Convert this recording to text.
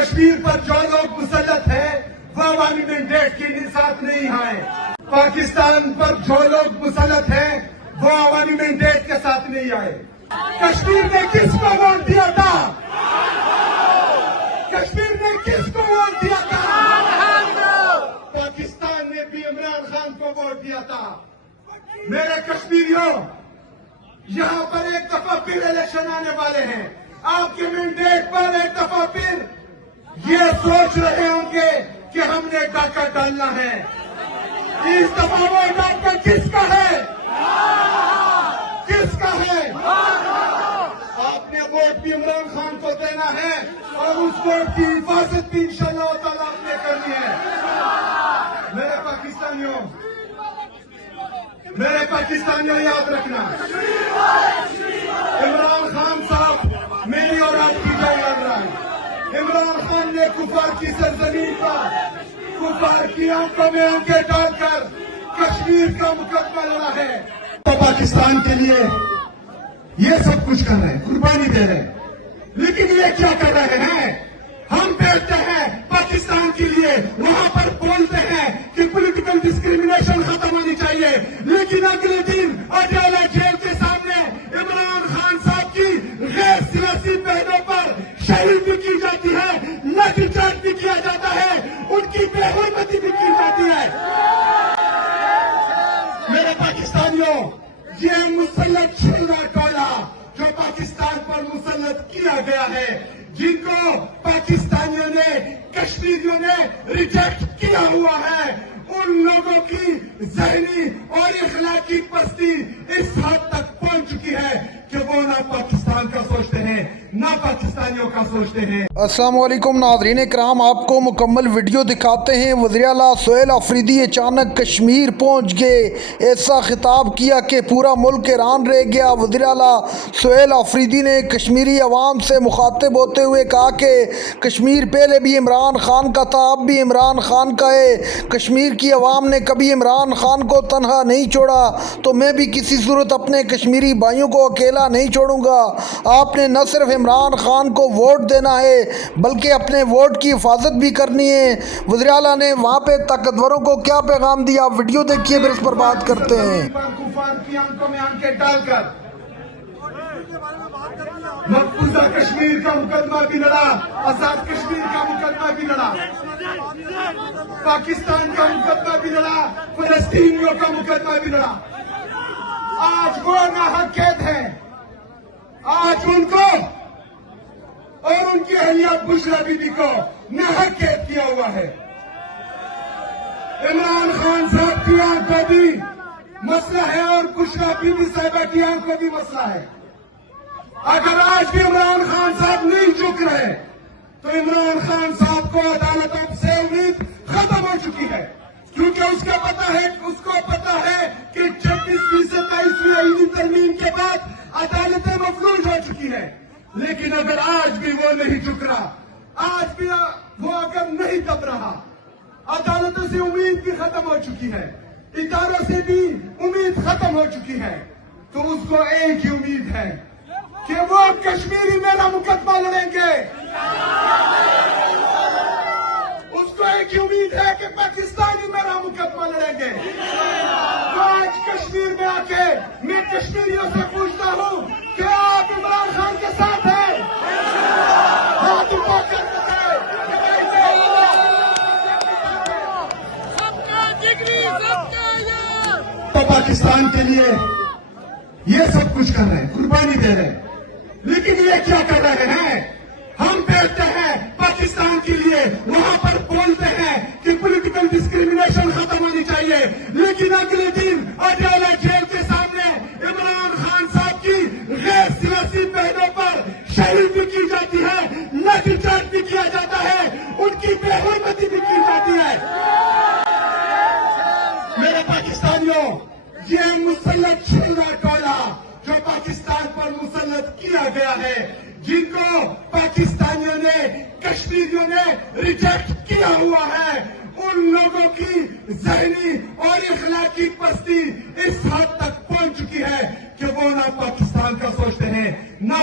کشمیر پر جو لوگ مسلط ہیں وہ عوامی مینڈیٹ کے ساتھ نہیں آئے. پاکستان پر جو لوگ مسلط ہیں وہ عوامی مینڈیٹ کے ساتھ نہیں آئے. کشمیر نے کس کو ووٹ دیا تھا؟ کشمیر نے کس کو ووٹ دیا تھا؟ پاکستان نے بھی عمران خان کو ووٹ دیا تھا. میرے کشمیریوں، یہاں پر ایک دفعہ پھر الیکشن آنے والے ہیں. آپ کے مینڈیٹ پر ایک دفعہ پھر یہ سوچ رہے ہوں گے کہ ہم نے ڈاکہ ڈالنا ہے. اس دفعہ وہ ڈاکہ کس کا ہے؟ کس کا ہے؟ آپ نے ووٹ بھی عمران خان کو دینا ہے اور اس ووٹ کی حفاظت بھی انشاءاللہ تعالیٰ آپ نے کرنی ہے. میرے پاکستانیوں یاد رکھنا، عمران خان صاحب میری اور آپ کی جنگ لڑ رہا ہے. عمران خان نے کفار کی سرزمین پر کفار کی آنکھوں میں آنکھیں ڈال کر کشمیر کا مقدمہ لڑا ہے. تو پاکستان کے لیے یہ سب کچھ کر رہے ہیں، قربانی دے رہے ہیں، لیکن یہ کیا کر رہے ہیں؟ ہم بیٹھتے ہیں پاکستان کے لیے، وہاں پر بولتے ہیں کہ پولیٹیکل ڈسکریمنیشن ختم ہونی چاہیے، لیکن اگلے دن اڈیالہ جیل کے سامنے عمران خان صاحب کی غیر سیاسی بہنوں پر شہید بھی کی جاتی ہے، لاٹھی چارج بھی کیا جاتا ہے، ان کی بے حرمتی بھی کی جاتی ہے. میرے پاکستانیوں، یہ مسلط چھیڑا ٹولا جو پاکستان پر مسلط کیا گیا ہے، جن کو پاکستانیوں نے، کشمیریوں نے ریجیکٹ کیا ہوا ہے، ان لوگوں کی ذہنی اور اخلاقی پستی اس حد تک پہنچ چکی ہے کہ وہ نہ پاکستان کا سوچتے ہیں نہ پاکستانیوں کا سوچتے ہیں. السلام علیکم ناظرین کرام، آپ کو مکمل ویڈیو دکھاتے ہیں. وزیر اعلیٰ سہیل آفریدی اچانک کشمیر پہنچ گئے، ایسا خطاب کیا کہ پورا ملک حیران رہ گیا. وزیر اعلیٰ سہیل آفریدی نے کشمیری عوام سے مخاطب ہوتے ہوئے کہا کہ کشمیر پہلے بھی عمران خان کا تھا، اب بھی عمران خان کا ہے. کشمیر کی عوام نے کبھی عمران خان کو تنہا نہیں چھوڑا، تو میں بھی کسی صورت اپنے کشمیری بھائیوں کو اکیلا نہیں چھوڑوں گا. آپ نے نہ صرف عمران خان کو ووٹ دینا ہے بلکہ اپنے ووٹ کی حفاظت بھی کرنی ہے. وزیر اعلیٰ نے وہاں پہ طاقتوروں کو کیا پیغام دیا، ویڈیو دیکھیے پھر اس پر بات کرتے ہیں. کفار کی آنکھوں میں آنکھیں ڈال کر مقبوضہ کشمیر کا مقدمہ بھی لڑا، آزاد کشمیر کا مقدمہ بھی لڑا، پاکستان کا مقدمہ بھی لڑا، فلسطینیوں کا مقدمہ بھی لڑا. آج وہ ناحق قید ہیں، آج ان کو اور ان کی اہلیہ بشرا بی بی کو ناحق قید کیا ہوا ہے. عمران خان صاحب کی آنکھ کو بھی مسئلہ ہے اور بشرا بی بی صاحبہ کی آنکھ کو بھی مسئلہ ہے. اگر آج بھی عمران خان صاحب نہیں جھک رہے تو عمران خان صاحب کو عدالتوں سے امید ختم ہو چکی ہے، کیونکہ اس کو پتا ہے کہ 36ویں سے 23ویں آئینی ترمیم کے بعد عدالتیں مفلوج ہو چکی ہیں. لیکن اگر آج بھی وہ نہیں جھک رہا، آج بھی وہ اگر نہیں دب رہا، عدالتوں سے امید بھی ختم ہو چکی ہے، اداروں سے بھی امید ختم ہو چکی ہے، تو اس کو ایک ہی امید ہے کہ وہ کشمیری میرا مقدمہ لڑیں گے. اس کو ایک ہی امید ہے کہ پاکستانی میرا مقدمہ لڑیں گے. تو آج کشمیر میں آ کے میں کشمیریوں سے پوچھتا ہوں کہ آپ عمران خان کے ساتھ ہیں؟ ہاتھ اٹھا کر تو پاکستان کے لیے یہ سب کچھ کر رہے ہیں، قربانی دے رہے ہیں، لیکن یہ کیا کر رہے ہیں؟ ہم بیٹھتے ہیں پاکستان کے لیے، وہاں پر بولتے ہیں کہ پولیٹیکل ڈسکریمنیشن ختم ہونی چاہیے، لیکن اگلے دن اڈیالہ جیل کے سامنے عمران خان صاحب کی غیر سیاسی بہنوں پر شہید بھی کی جاتی ہے، لاٹھی چارج بھی کیا جاتا ہے، ان کی بے حرمتی بھی کی جاتی ہے. میرے پاکستانیوں، یہ مسلط چھیڑا ٹولا جو پاکستان پر مسلط کیا گیا ہے، جن کو پاکستانیوں نے، کشمیریوں نے ریجیکٹ کیا ہوا ہے، ان لوگوں کی ذہنی اور اخلاقی پستی اس حد تک پہنچ چکی ہے کہ وہ نہ پاکستان کا سوچتے ہیں نہ